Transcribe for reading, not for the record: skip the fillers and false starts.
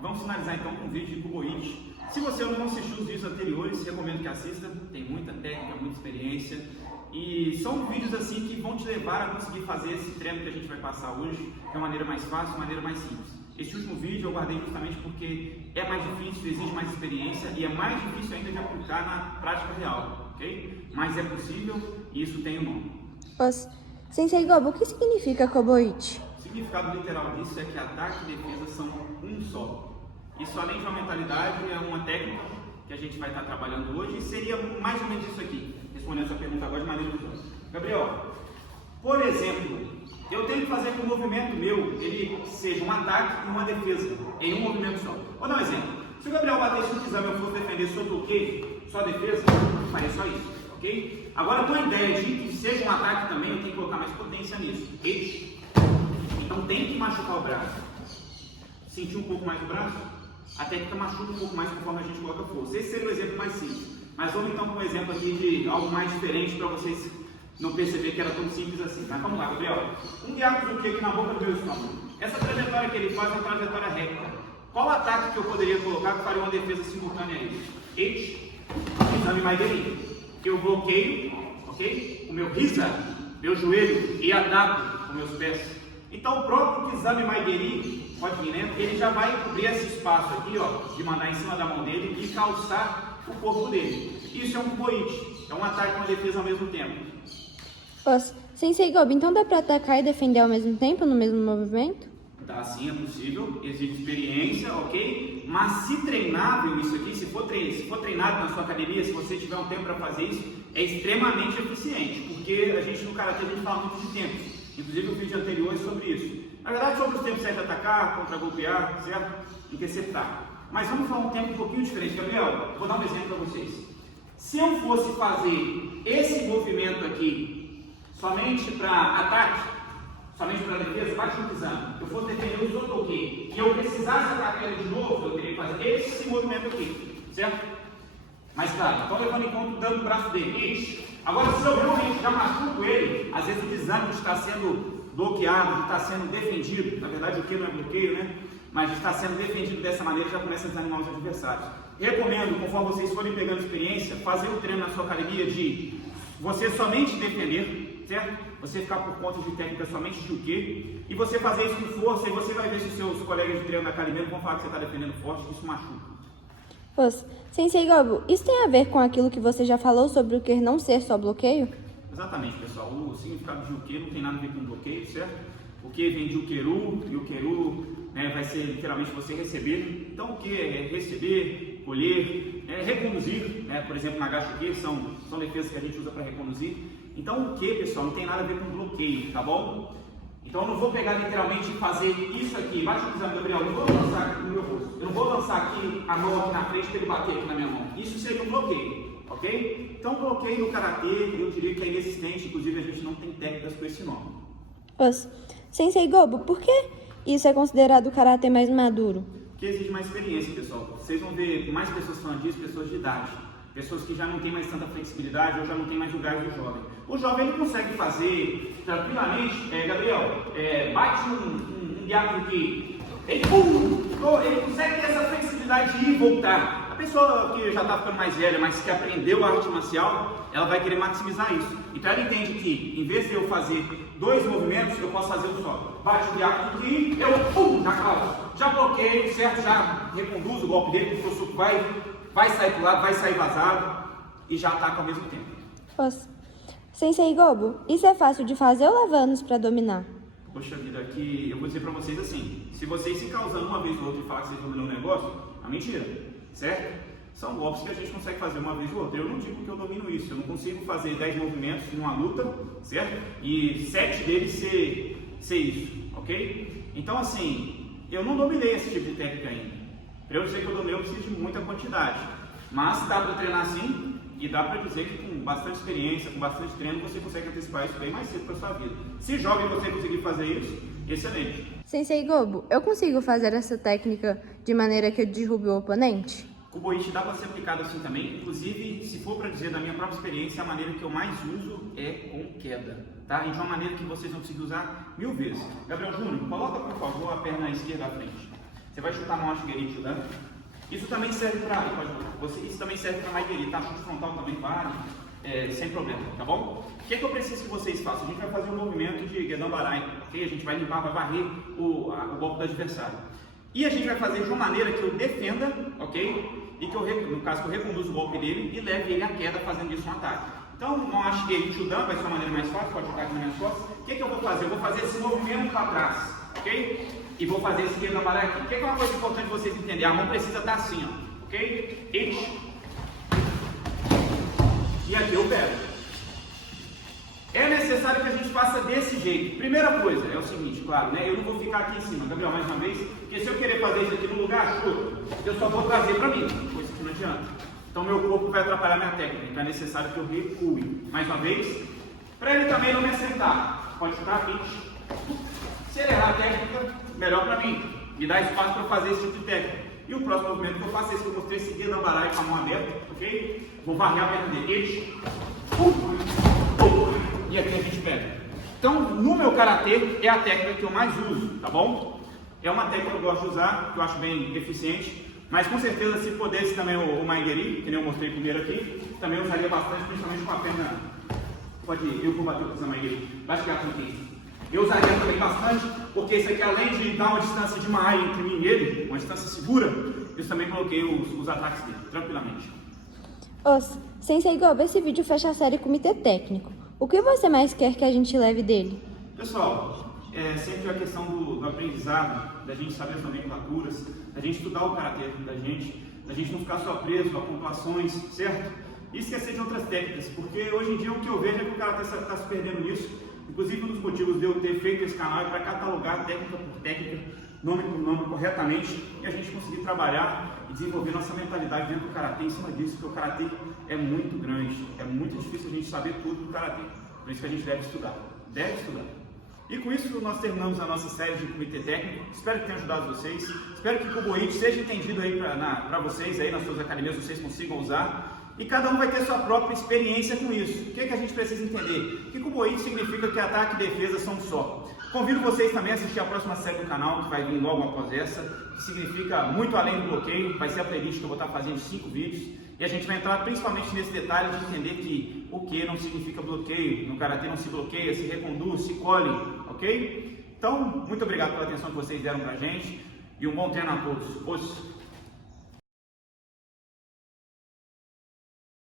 Vamos finalizar então com um vídeo de cuboide. Se você ainda não assistiu os vídeos anteriores, recomendo que assista, tem muita técnica, muita experiência. E são vídeos assim que vão te levar a conseguir fazer esse treino que a gente vai passar hoje de uma maneira mais fácil, de uma maneira mais simples. Este último vídeo eu guardei justamente porque é mais difícil, exige mais experiência e é mais difícil ainda de aplicar na prática real, ok? Mas é possível e isso tem um nome. Sensei Gobo, o que significa cuboide? O significado literal disso é que ataque e defesa são um só. Isso, além de uma mentalidade, é uma técnica que a gente vai estar trabalhando hoje e seria mais ou menos isso aqui, respondendo a sua pergunta agora de maneira visual. Gabriel, por exemplo, eu tenho que fazer que o movimento meu ele seja um ataque e uma defesa em um movimento só. Vou dar um exemplo. Se o Gabriel batesse no exame e eu fosse defender só bloqueio, só defesa, eu faria só isso, ok? Agora, com a ideia de que seja um ataque também, eu tenho que colocar mais potência nisso, ok? Então tem que machucar o braço. Sentir um pouco mais o braço, a técnica machuca um pouco mais conforme a gente coloca força. Esse seria o exemplo mais simples. Mas vamos então com um exemplo aqui de algo mais diferente para vocês não perceberem que era tão simples assim. Mas vamos lá, Gabriel. Um diácono aqui na boca do meu estômago. Essa trajetória que ele faz é uma trajetória reta. Qual ataque que eu poderia colocar que faria uma defesa simultânea a ele? Exame Maigeri. Eu bloqueio, ok? O meu risa, meu joelho e ataco com meus pés. Então o próprio Kizami Maigeri, pode vir, né? Ele já vai cobrir esse espaço aqui, ó, de mandar em cima da mão dele e calçar o corpo dele. Isso é um cuboide, é um ataque e uma defesa ao mesmo tempo. Sensei Gobo, então dá para atacar e defender ao mesmo tempo, no mesmo movimento? Dá sim, é possível, exige experiência, ok? Mas se treinável isso aqui, se for treinado na sua academia, se você tiver um tempo para fazer isso, é extremamente eficiente, porque a gente no Karatê a gente fala muito de tempos. Inclusive o vídeo anterior é sobre isso. Na verdade, sobre os tempos certos de atacar, contra-golpear, certo? Interceptar. Mas vamos falar um tempo um pouquinho diferente, Gabriel. Vou dar um exemplo para vocês. Se eu fosse fazer esse movimento aqui somente para ataque, somente para defesa, bate no exame, eu fosse defender o sotoque e eu precisasse atacar ele de novo, eu teria que fazer esse movimento aqui, certo? Mas claro, então levando em conta o dano do braço dele. Agora, se eu realmente já machuco ele, às vezes o desarme está sendo bloqueado, está sendo defendido, na verdade o que não é bloqueio, né? Mas está sendo defendido dessa maneira, já começa a desanimar os adversários. Recomendo, conforme vocês forem pegando experiência, fazer o treino na sua academia de você somente defender, certo? Você ficar por conta de técnica somente de o quê? E você fazer isso com força, e você vai ver se os seus colegas de treino da academia vão falar que você está defendendo forte, que isso machuca. Sensei Gobo, isso tem a ver com aquilo que você já falou sobre o que não ser só bloqueio? Exatamente, pessoal. O significado de uke não tem nada a ver com bloqueio, certo? O que vem de ukeru, e ukeru, né, vai ser literalmente você receber. Então, o que é receber, colher, reconduzir, né? Por exemplo, na gachuque são defesas que a gente usa para reconduzir. Então, o que, pessoal, não tem nada a ver com bloqueio, tá bom? Então eu não vou pegar literalmente e fazer isso aqui. Baixa o exame, Gabriel, eu não vou lançar aqui no meu rosto. Eu não vou lançar aqui a mão aqui na frente para ele bater aqui na minha mão. Isso seria um bloqueio, ok? Então bloqueio no Karatê, eu diria que é inexistente, inclusive a gente não tem técnicas com esse nome. Sensei Gobo, por que isso é considerado o Karatê mais maduro? Porque exige mais experiência, pessoal. Vocês vão ver mais pessoas falando disso, pessoas de idade. Pessoas que já não têm mais tanta flexibilidade ou já não tem mais o gás do jovem. O jovem ele consegue fazer tranquilamente, Gabriel, bate um diabo que ele consegue ter essa flexibilidade de ir e voltar. A pessoa que já está ficando mais velha, mas que aprendeu a arte marcial, ela vai querer maximizar isso. Então ela entende que, em vez de eu fazer dois movimentos, eu posso fazer um só. Bate o diabo que eu já calço, já bloqueio, certo? Já reconduzo o golpe dele, porque o soco vai sair para o lado, vai sair vazado e já ataca ao mesmo tempo. Sensei Gobo, isso é fácil de fazer ou leva anos para dominar? Poxa vida, aqui eu vou dizer para vocês assim, se vocês se causando uma vez ou outra e falar que vocês dominam um negócio, é mentira, certo? São golpes que a gente consegue fazer uma vez ou outra. Eu não digo que eu domino isso, eu não consigo fazer 10 movimentos numa luta, certo? E 7 deles ser isso, ok? Então assim, eu não dominei esse tipo de técnica ainda. Para eu dizer que eu dominei, eu preciso de muita quantidade. Mas dá para treinar sim, e dá para dizer que com bastante experiência, com bastante treino, você consegue antecipar isso bem mais cedo para a sua vida. Se jovem você conseguir fazer isso, excelente. Sensei Gobo, eu consigo fazer essa técnica de maneira que eu derrube o oponente? Cuboide dá para ser aplicado assim também, inclusive, se for para dizer da minha própria experiência, a maneira que eu mais uso é com queda, tá? E de uma maneira que vocês vão conseguir usar 1000 vezes. Gabriel Júnior, coloca por favor a perna esquerda à frente. Você vai chutar Mawashi Geri Chudan. Isso também serve para Maigeri, tá? Chute frontal também vale, sem problema, tá bom? O que eu preciso que vocês façam? A gente vai fazer um movimento de Gedan Barai, ok? A gente vai limpar, vai varrer o golpe do adversário. E a gente vai fazer de uma maneira que eu defenda, ok? E que eu, no caso, que eu reconduza o golpe dele e leve ele à queda fazendo isso um ataque. Então, não acho que ele Chudan vai ser uma maneira mais fácil, pode jogar aqui nas minhas costas. O que eu vou fazer? Eu vou fazer esse movimento para trás, ok? E vou fazer esse Gedan Barai aqui. O que é uma coisa importante vocês entenderem? A mão precisa estar assim, ó, ok? E aqui eu pego. É necessário que a gente faça desse jeito. Primeira coisa é o seguinte, claro, né? Eu não vou ficar aqui em cima, Gabriel, mais uma vez, porque se eu querer fazer isso aqui no lugar, chuto, eu só vou trazer para mim, coisa que não adianta. Então meu corpo vai atrapalhar minha técnica, então é necessário que eu recue. Mais uma vez, para ele também não me acertar. Pode ficar aqui. Se ele errar a técnica, melhor para mim. Me dá espaço para fazer esse tipo de técnica. E o próximo movimento que eu faço é esse que eu mostrei, esse Gedan Barai com a mão aberta, ok? Vou varrer a perna dele. E aqui a gente pega. Então, no meu karatê, é a técnica que eu mais uso, tá bom? É uma técnica que eu gosto de usar, que eu acho bem eficiente, mas com certeza, se pudesse também o Maigeri, que nem eu mostrei primeiro aqui, também eu usaria bastante, principalmente com a perna. Pode ir, eu vou bater o seu Maigeri. Vai chegar aqui. Eu usaria também bastante, porque isso aqui, além de dar uma distância de Mahai entre mim e ele, uma distância segura, eu também coloquei os ataques dele, tranquilamente. Sensei Gobo, esse vídeo fecha a série Comitê Técnico. O que você mais quer que a gente leve dele? Pessoal, sempre a questão do aprendizado, da gente saber as nomenclaturas, da gente estudar o karatê da gente não ficar só preso a pontuações, certo? E esquecer de outras técnicas, porque hoje em dia o que eu vejo é que o karatê está se perdendo nisso. Inclusive, um dos motivos de eu ter feito esse canal é para catalogar técnica por técnica, nome por nome, corretamente, e a gente conseguir trabalhar e desenvolver nossa mentalidade dentro do karatê em cima disso, porque o karatê é muito grande, é muito difícil a gente saber tudo do karatê. Por isso que a gente deve estudar. E com isso nós terminamos a nossa série de comitê técnico. Espero que tenha ajudado vocês. Espero que o Kubo-iti seja entendido aí para vocês aí nas suas academias, vocês consigam usar. E cada um vai ter sua própria experiência com isso. O que é que a gente precisa entender? Que Kubo-iti significa que ataque e defesa são um só. Convido vocês também a assistir a próxima série do canal, que vai vir logo após essa, que significa muito além do bloqueio. Vai ser a playlist que eu vou estar fazendo 5 vídeos. E a gente vai entrar principalmente nesse detalhe de entender que o que não significa bloqueio. No karatê não se bloqueia, se reconduz, se colhe, ok? Então, muito obrigado pela atenção que vocês deram pra gente. E um bom treino a todos.